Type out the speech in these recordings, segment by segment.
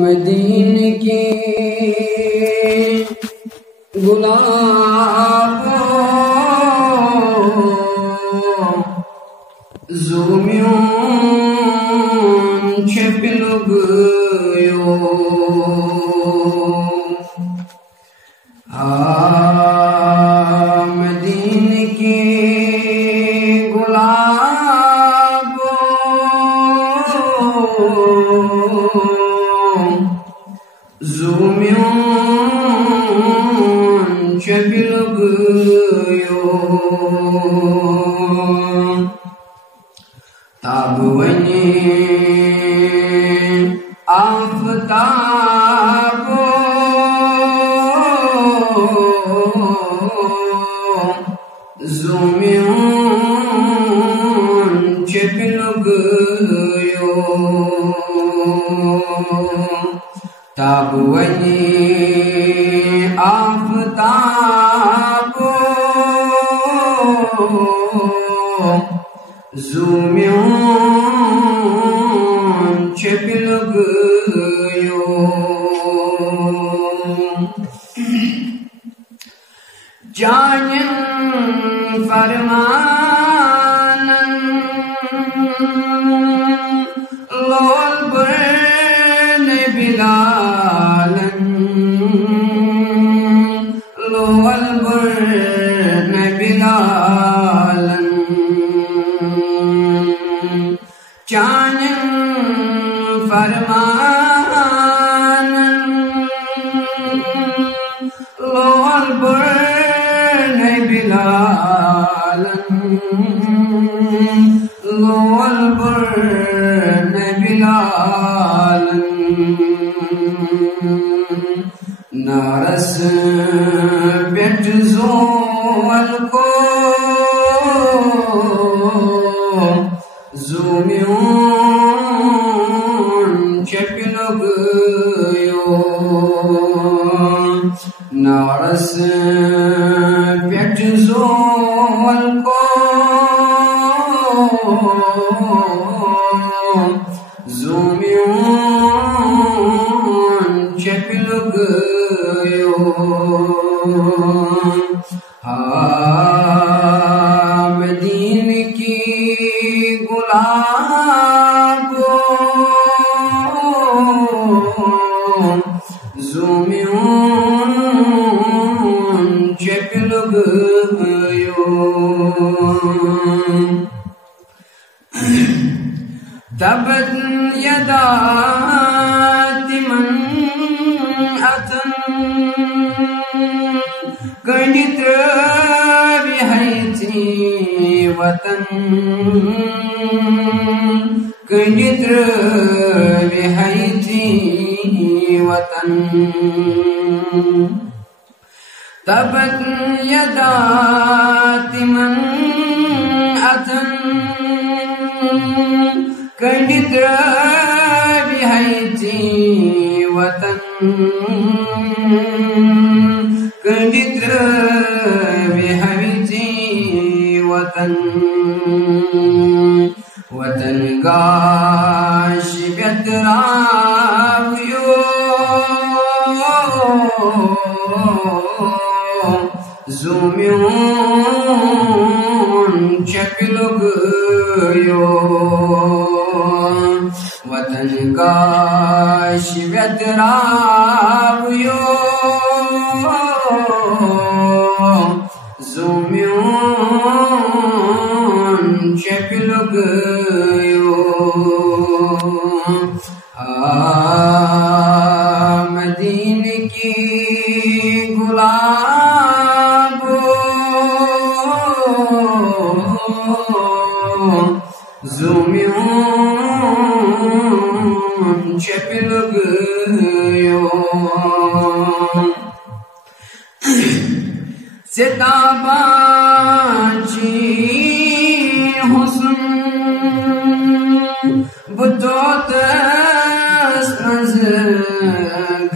Medina की गुलाबों ज़ुम्यों छपिलुग यो Medina की ज़ुम्यों छपिलुग यो ताब वने आफ़ताबो ज़ुम्यों छपिलुग यो ताब वने आफ़ताबो ज़ुम्यों छपिलुग यो जानिन फरमानन लोल बरने बिलालन लोल बरने बिलालन जानिन फरमानन लोल बरने बिलालन लोल बरने बिलालन नारस बेट ज़ोल को ज़ुम्यों छपिलुग यो नारस बेट ज़ोल को ज़ुम्यों छपिलुग यो मदीन की गुलाबों ज़ुम्यों छपिलुग यो तबत यदा तिमन अतन गणित विहैती वतन गणित विहैती वतन तबत यदा तिमन अतन गणित विहैती वतन गणित विहैती वतन वतन गाश व्यतराव्यो ज़ुम्यों छपिलुग यो वतन गाश व्यतराव्यो ज़ुम्यों छपिलुग यो मदीन की गुलाबों ज़ुम्यों छपिलुग यो सिताबाची हुस्न बुतोत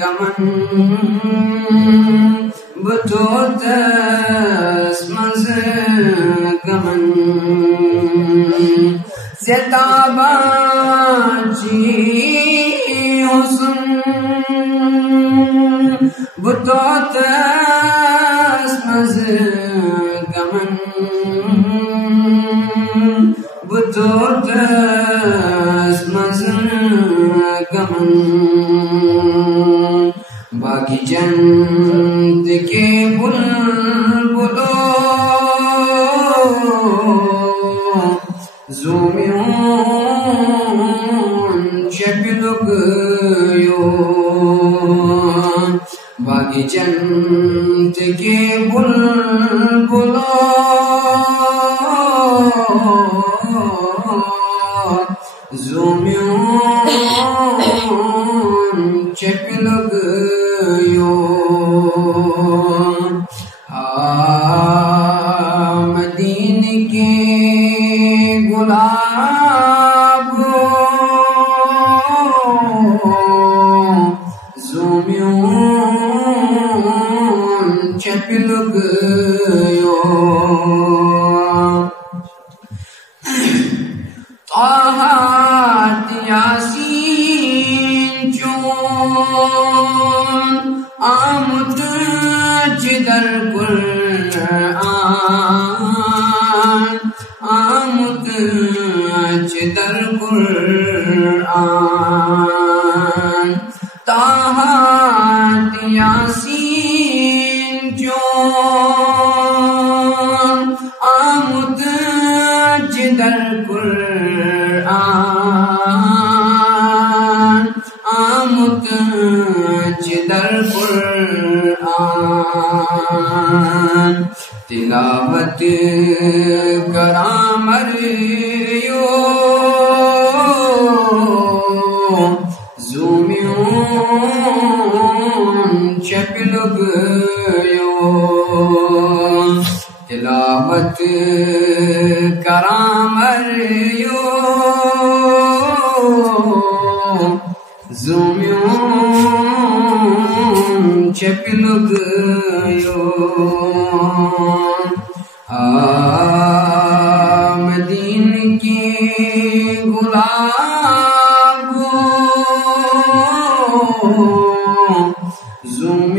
गमन बुतोत गमन सिताबा हुस्न बुतोत गमन बुतोत गमन बाकी जन्नत के बुलबुलो ज़ूमियों शक्लुक यो बाकी जन्नत के बुलबुलो ज़ूमियों शक्लुक यो मदीने के गुलाब ज़ूमियों शक्लुक यो यासीन चोन आमुद जिदर कुरआन आमुद जिदर कुरआन ताहात यासीन चोन आमुद जिदर कुरआन आमुद जिदर कुरआन तिलावत करामर यो ज़ूमियों शक्लुक यो तिलावत करामर यो ज़ूमियों शक्लुक यो मदीने के गुलाब ज़ूमियों